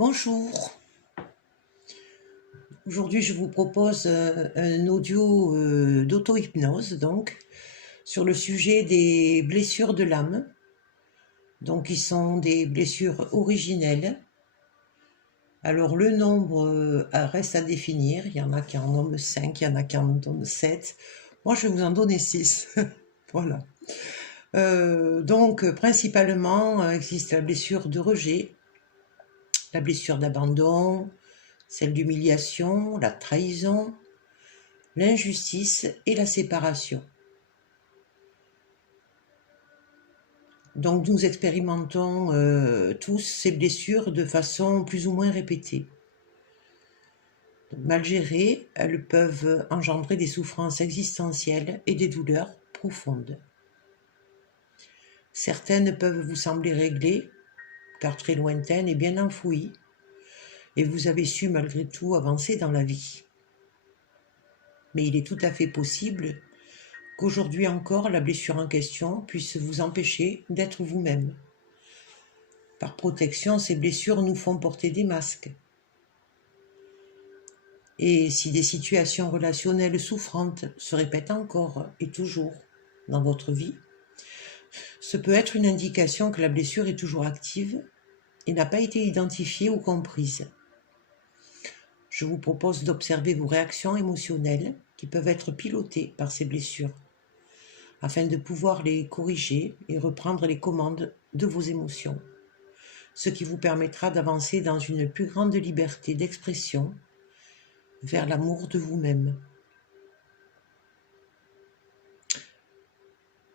Bonjour, aujourd'hui je vous propose un audio d'auto-hypnose donc sur le sujet des blessures de l'âme. Donc qui sont des blessures originelles. Alors le nombre reste à définir, il y en a qui en nomment 5, il y en a qui en donnent 7. Moi je vais vous en donner 6. Voilà. Donc principalement existe la blessure de rejet, la blessure d'abandon, celle d'humiliation, la trahison, l'injustice et la séparation. Donc nous expérimentons tous ces blessures de façon plus ou moins répétée. Mal gérées, elles peuvent engendrer des souffrances existentielles et des douleurs profondes. Certaines peuvent vous sembler réglées, car très lointaines et bien enfouies, et vous avez su malgré tout avancer dans la vie. Mais il est tout à fait possible qu'aujourd'hui encore la blessure en question puisse vous empêcher d'être vous-même. Par protection, ces blessures nous font porter des masques. Et si des situations relationnelles souffrantes se répètent encore et toujours dans votre vie, ce peut être une indication que la blessure est toujours active et n'a pas été identifiée ou comprise. Je vous propose d'observer vos réactions émotionnelles qui peuvent être pilotées par ces blessures, afin de pouvoir les corriger et reprendre les commandes de vos émotions, ce qui vous permettra d'avancer dans une plus grande liberté d'expression vers l'amour de vous-même.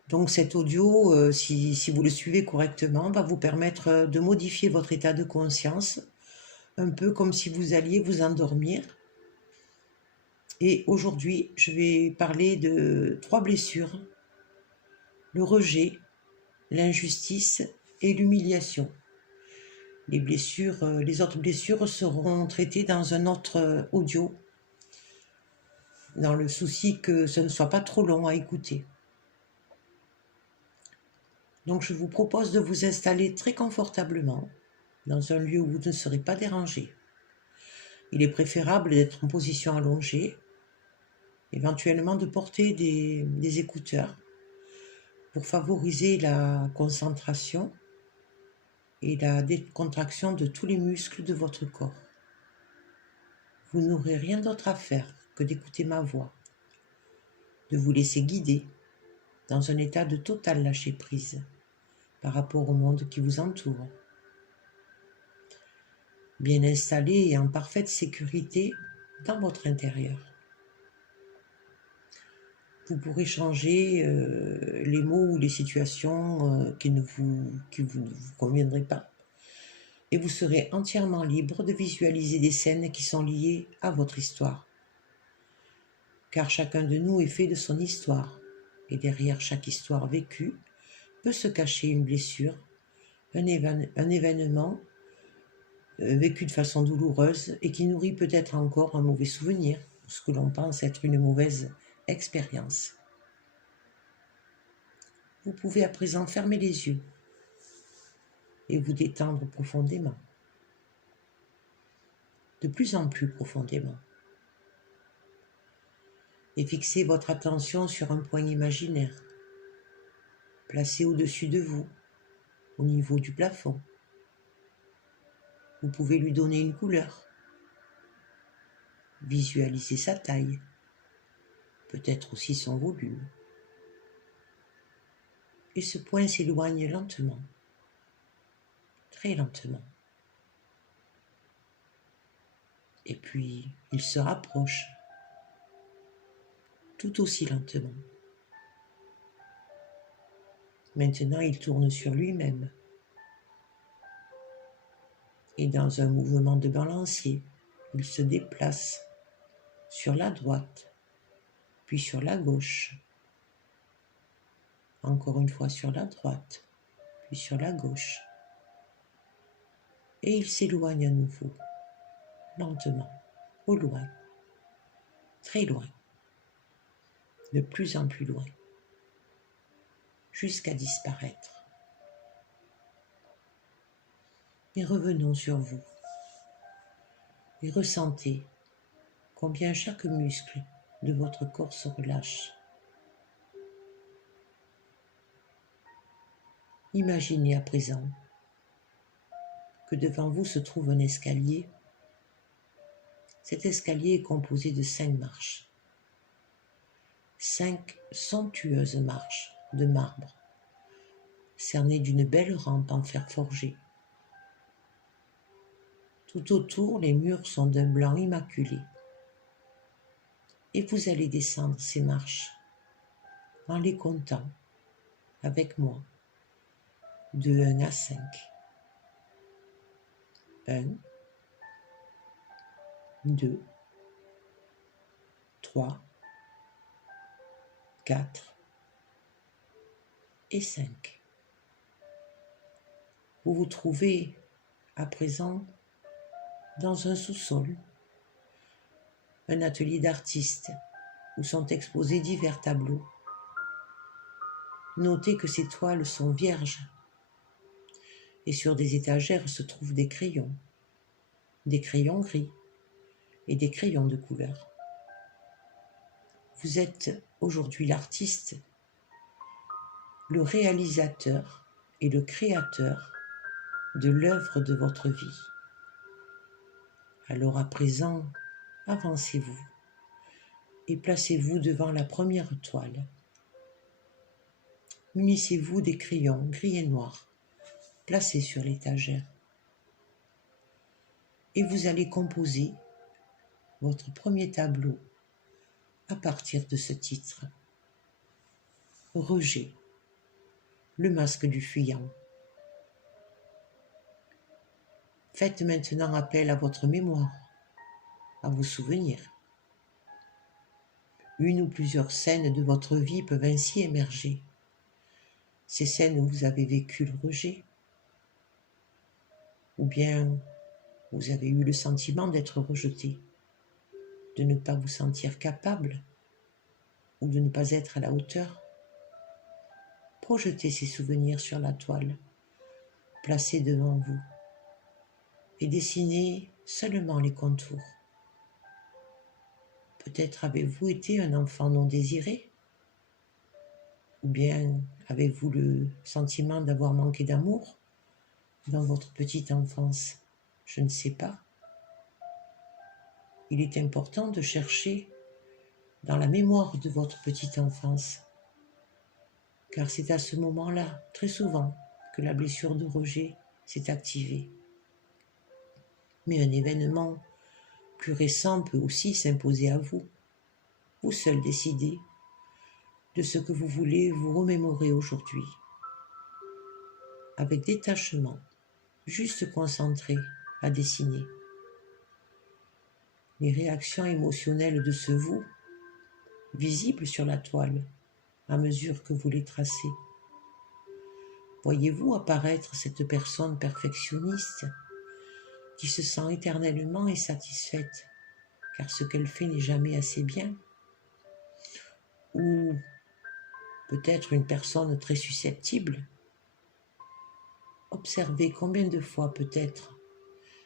Donc cet audio, si vous le suivez correctement, va vous permettre de modifier votre état de conscience, un peu comme si vous alliez vous endormir. Et aujourd'hui, je vais parler de 3 blessures: le rejet, l'injustice et l'humiliation. Les autres blessures seront traitées dans un autre audio, dans le souci que ce ne soit pas trop long à écouter. Donc je vous propose de vous installer très confortablement dans un lieu où vous ne serez pas dérangé. Il est préférable d'être en position allongée, éventuellement de porter des écouteurs pour favoriser la concentration et la décontraction de tous les muscles de votre corps. Vous n'aurez rien d'autre à faire que d'écouter ma voix, de vous laisser guider dans un état de totale lâcher-prise par rapport au monde qui vous entoure. Bien installé et en parfaite sécurité dans votre intérieur. Vous pourrez changer les mots ou les situations qui ne vous conviendraient pas. Et vous serez entièrement libre de visualiser des scènes qui sont liées à votre histoire. Car chacun de nous est fait de son histoire. Et derrière chaque histoire vécue peut se cacher une blessure, un événement vécu de façon douloureuse et qui nourrit peut-être encore un mauvais souvenir, ou ce que l'on pense être une mauvaise expérience. Vous pouvez à présent fermer les yeux et vous détendre profondément, de plus en plus profondément, et fixer votre attention sur un point imaginaire, placé au-dessus de vous, au niveau du plafond. Vous pouvez lui donner une couleur, visualiser sa taille, peut-être aussi son volume. Et ce point s'éloigne lentement, très lentement. Et puis, il se rapproche, tout aussi lentement. Maintenant, il tourne sur lui-même. Et dans un mouvement de balancier, il se déplace sur la droite, puis sur la gauche. Encore une fois sur la droite, puis sur la gauche. Et il s'éloigne à nouveau, lentement, au loin, très loin, de plus en plus loin, jusqu'à disparaître. Et revenons sur vous. et ressentez combien chaque muscle de votre corps se relâche. Imaginez à présent que devant vous se trouve un escalier. Cet escalier est composé de 5 marches. 5 somptueuses marches de marbre, cernées d'une belle rampe en fer forgé. Tout autour, les murs sont d'un blanc immaculé. Et vous allez descendre ces marches en les comptant avec moi de 1 à 5. 1, 2, 3, 4 et 5. Vous vous trouvez à présent dans un sous-sol, un atelier d'artistes où sont exposés divers tableaux. Notez que ces toiles sont vierges et sur des étagères se trouvent des crayons gris et des crayons de couleur. Vous êtes aujourd'hui l'artiste, le réalisateur et le créateur de l'œuvre de votre vie. Alors à présent, avancez-vous et placez-vous devant la première toile. Munissez-vous des crayons gris et noirs placés sur l'étagère. Et vous allez composer votre premier tableau à partir de ce titre. Rejet, le masque du fuyant. Faites maintenant appel à votre mémoire, à vos souvenirs. Une ou plusieurs scènes de votre vie peuvent ainsi émerger. Ces scènes où vous avez vécu le rejet, ou bien vous avez eu le sentiment d'être rejeté, de ne pas vous sentir capable ou de ne pas être à la hauteur. Projetez ces souvenirs sur la toile, placée devant vous, et dessinez seulement les contours. Peut-être avez-vous été un enfant non désiré, ou bien avez-vous le sentiment d'avoir manqué d'amour dans votre petite enfance? Je ne sais pas. Il est important de chercher dans la mémoire de votre petite enfance, car c'est à ce moment-là, très souvent, que la blessure de rejet s'est activée. Mais un événement plus récent peut aussi s'imposer à vous. Vous seul décidez de ce que vous voulez vous remémorer aujourd'hui. Avec détachement, juste concentré à dessiner. Les réactions émotionnelles de ce vous, visibles sur la toile, à mesure que vous les tracez. Voyez-vous apparaître cette personne perfectionniste qui se sent éternellement insatisfaite, car ce qu'elle fait n'est jamais assez bien? Ou peut-être une personne très susceptible? Observez combien de fois peut-être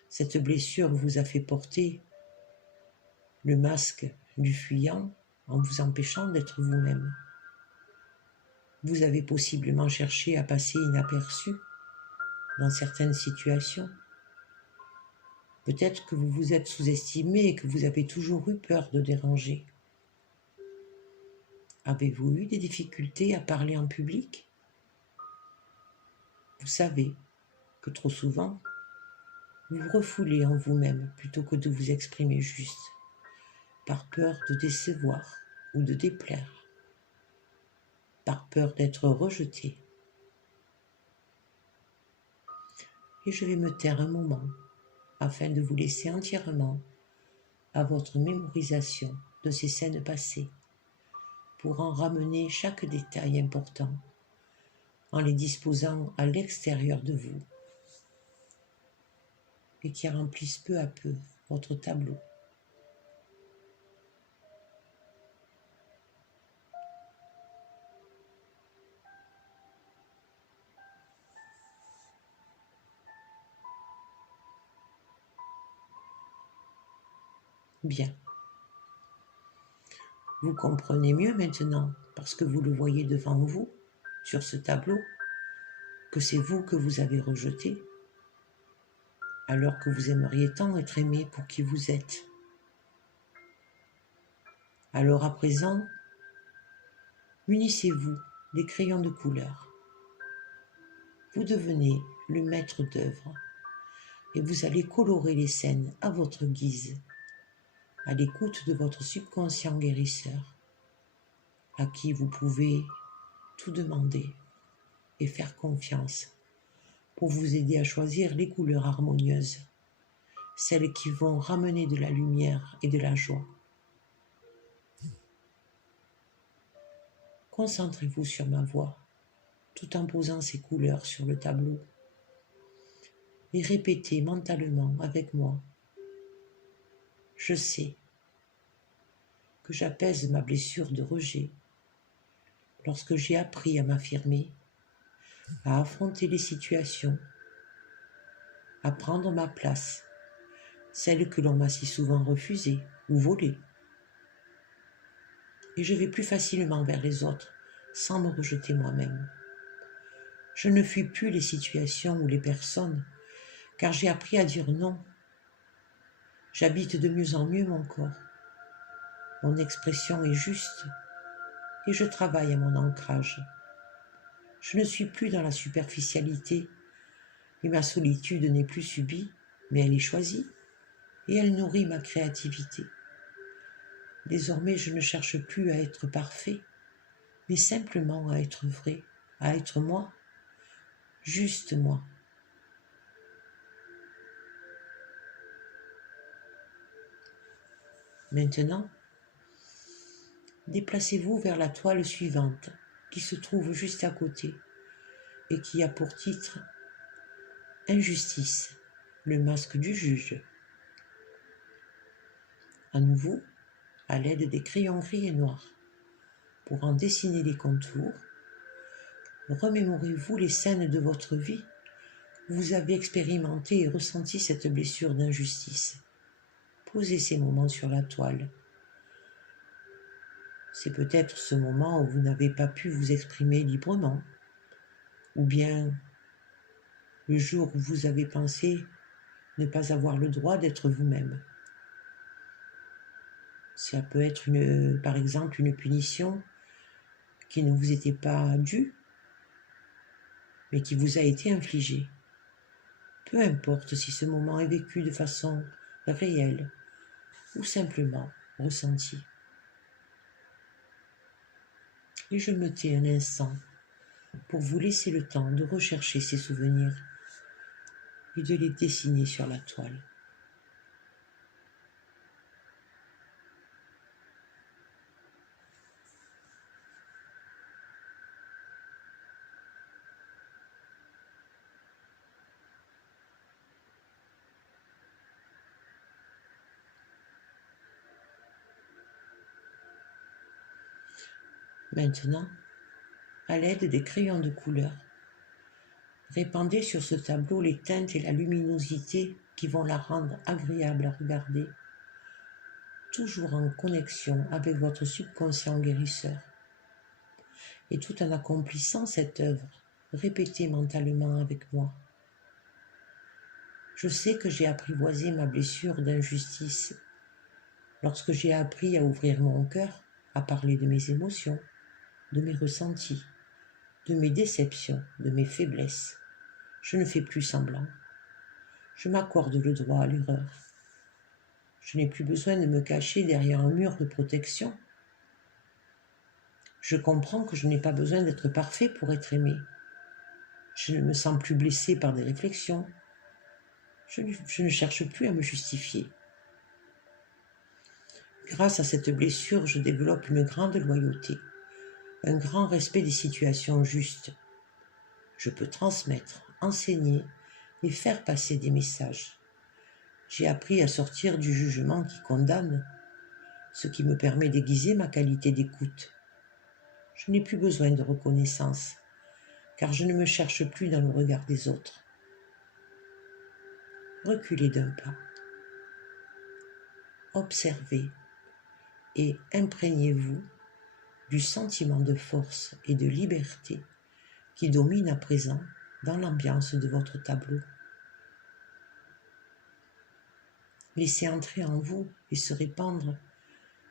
cette blessure vous a fait porter le masque du fuyant en vous empêchant d'être vous-même. Vous avez possiblement cherché à passer inaperçu dans certaines situations. Peut-être que vous vous êtes sous-estimé et que vous avez toujours eu peur de déranger. Avez-vous eu des difficultés à parler en public? Vous savez que trop souvent, vous vous refoulez en vous-même plutôt que de vous exprimer juste, par peur de décevoir ou de déplaire, par peur d'être rejeté. Et je vais me taire un moment afin de vous laisser entièrement à votre mémorisation de ces scènes passées, pour en ramener chaque détail important en les disposant à l'extérieur de vous et qui remplissent peu à peu votre tableau. Bien. Vous comprenez mieux maintenant, parce que vous le voyez devant vous, sur ce tableau, que c'est vous que vous avez rejeté, alors que vous aimeriez tant être aimé pour qui vous êtes. Alors à présent, munissez-vous des crayons de couleur. Vous devenez le maître d'œuvre et vous allez colorer les scènes à votre guise, à l'écoute de votre subconscient guérisseur, à qui vous pouvez tout demander et faire confiance pour vous aider à choisir les couleurs harmonieuses, celles qui vont ramener de la lumière et de la joie. Concentrez-vous sur ma voix, tout en posant ces couleurs sur le tableau, et répétez mentalement avec moi. Je sais que j'apaise ma blessure de rejet lorsque j'ai appris à m'affirmer, à affronter les situations, à prendre ma place, celle que l'on m'a si souvent refusée ou volée. Et je vais plus facilement vers les autres sans me rejeter moi-même. Je ne fuis plus les situations ou les personnes, car j'ai appris à dire non. J'habite de mieux en mieux mon corps. Mon expression est juste et je travaille à mon ancrage. Je ne suis plus dans la superficialité et ma solitude n'est plus subie, mais elle est choisie et elle nourrit ma créativité. Désormais, je ne cherche plus à être parfait, mais simplement à être vrai, à être moi, juste moi. Maintenant, déplacez-vous vers la toile suivante, qui se trouve juste à côté, et qui a pour titre « Injustice, le masque du juge ». À nouveau, à l'aide des crayons gris et noirs, pour en dessiner les contours, remémorez-vous les scènes de votre vie où vous avez expérimenté et ressenti cette blessure d'injustice. Posez ces moments sur la toile. C'est peut-être ce moment où vous n'avez pas pu vous exprimer librement, ou bien le jour où vous avez pensé ne pas avoir le droit d'être vous-même. Ça peut être par exemple une punition qui ne vous était pas due, mais qui vous a été infligée. Peu importe si ce moment est vécu de façon réelle ou simplement ressentie. Et je me tais un instant pour vous laisser le temps de rechercher ces souvenirs et de les dessiner sur la toile. Maintenant, à l'aide des crayons de couleur, répandez sur ce tableau les teintes et la luminosité qui vont la rendre agréable à regarder, toujours en connexion avec votre subconscient guérisseur. Et tout en accomplissant cette œuvre, répétez mentalement avec moi. Je sais que j'ai apprivoisé ma blessure d'injustice lorsque j'ai appris à ouvrir mon cœur, à parler de mes émotions, de mes ressentis, de mes déceptions, de mes faiblesses. Je ne fais plus semblant. Je m'accorde le droit à l'erreur. Je n'ai plus besoin de me cacher derrière un mur de protection. Je comprends que je n'ai pas besoin d'être parfait pour être aimé. Je ne me sens plus blessé par des réflexions. Je ne cherche plus à me justifier. Grâce à cette blessure, je développe une grande loyauté, un grand respect des situations justes. Je peux transmettre, enseigner et faire passer des messages. J'ai appris à sortir du jugement qui condamne, ce qui me permet d'aiguiser ma qualité d'écoute. Je n'ai plus besoin de reconnaissance, car je ne me cherche plus dans le regard des autres. Reculez d'un pas. observez et imprégnez-vous du sentiment de force et de liberté qui domine à présent dans l'ambiance de votre tableau. Laissez entrer en vous et se répandre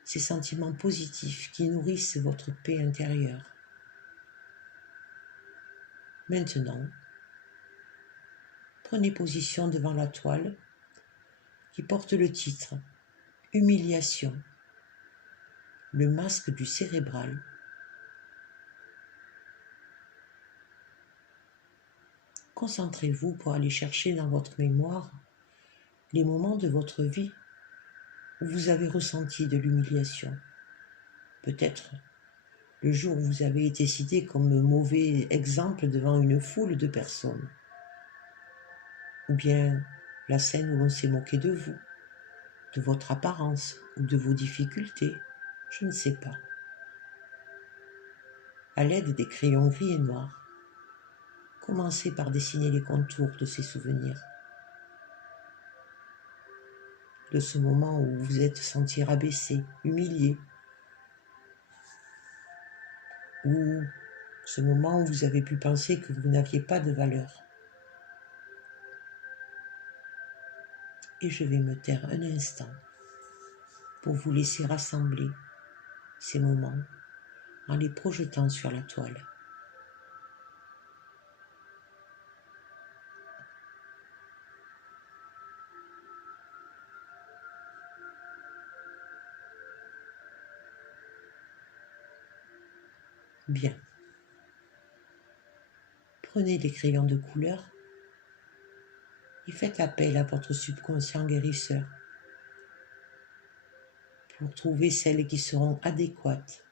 ces sentiments positifs qui nourrissent votre paix intérieure. Maintenant, prenez position devant la toile qui porte le titre « Humiliation », le masque du cérébral. Concentrez-vous pour aller chercher dans votre mémoire les moments de votre vie où vous avez ressenti de l'humiliation. Peut-être le jour où vous avez été cité comme mauvais exemple devant une foule de personnes. Ou bien la scène où l'on s'est moqué de vous, de votre apparence ou de vos difficultés, je ne sais pas. À l'aide des crayons gris et noirs, commencez par dessiner les contours de ces souvenirs. De ce moment où vous vous êtes senti rabaissé, humilié, ou ce moment où vous avez pu penser que vous n'aviez pas de valeur. Et je vais me taire un instant pour vous laisser rassembler ces moments en les projetant sur la toile. Bien. Prenez des crayons de couleur et faites appel à votre subconscient guérisseur pour trouver celles qui seront adéquates,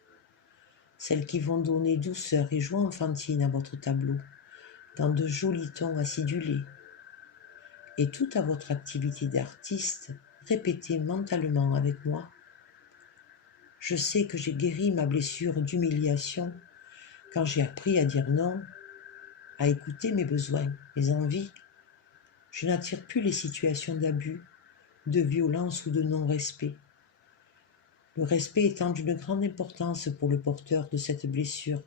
celles qui vont donner douceur et joie enfantine à votre tableau, dans de jolis tons acidulés. Et toute à votre activité d'artiste, répétez mentalement avec moi. Je sais que j'ai guéri ma blessure d'humiliation quand j'ai appris à dire non, à écouter mes besoins, mes envies. Je n'attire plus les situations d'abus, de violence ou de non-respect. Le respect étant d'une grande importance pour le porteur de cette blessure.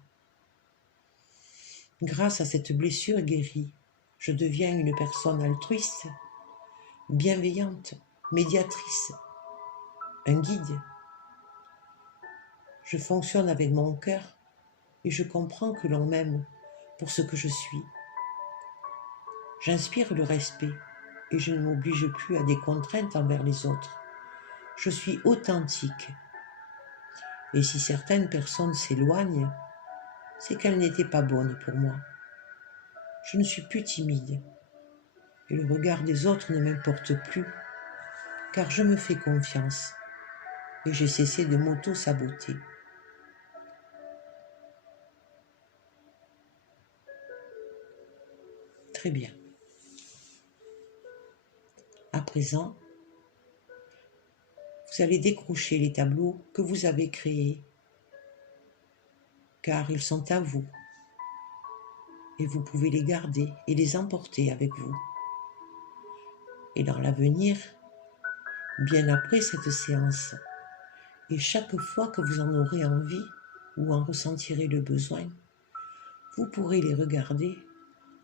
Grâce à cette blessure guérie, je deviens une personne altruiste, bienveillante, médiatrice, un guide. Je fonctionne avec mon cœur et je comprends que l'on m'aime pour ce que je suis. J'inspire le respect et je ne m'oblige plus à des contraintes envers les autres. Je suis authentique. Et si certaines personnes s'éloignent, c'est qu'elles n'étaient pas bonnes pour moi. Je ne suis plus timide et le regard des autres ne m'importe plus, car je me fais confiance et j'ai cessé de m'auto-saboter. Très bien. À présent, vous allez décrocher les tableaux que vous avez créés, car ils sont à vous, et vous pouvez les garder et les emporter avec vous. Et dans l'avenir, bien après cette séance, et chaque fois que vous en aurez envie ou en ressentirez le besoin, vous pourrez les regarder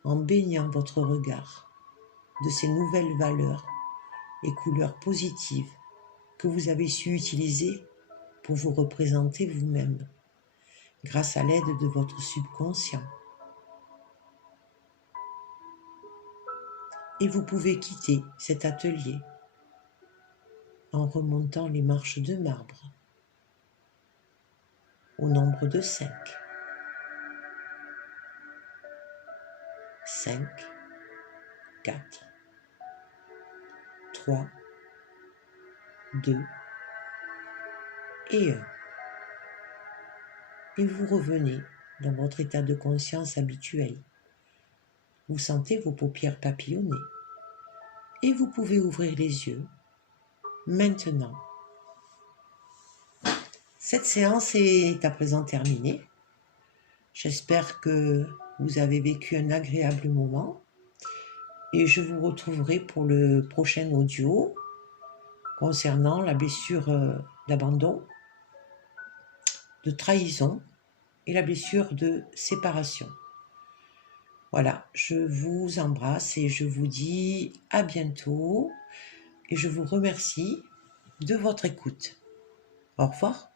en baignant votre regard de ces nouvelles valeurs et couleurs positives que vous avez su utiliser pour vous représenter vous-même, grâce à l'aide de votre subconscient. Et vous pouvez quitter cet atelier en remontant les marches de marbre au nombre de 5. 5, 4, 3, 2 et 1. Et vous revenez dans votre état de conscience habituel. Vous sentez vos paupières papillonner et vous pouvez ouvrir les yeux maintenant. Cette séance est à présent terminée. J'espère que vous avez vécu un agréable moment et je vous retrouverai pour le prochain audio concernant la blessure d'abandon, de trahison et la blessure de séparation. Voilà, je vous embrasse et je vous dis à bientôt et je vous remercie de votre écoute. Au revoir.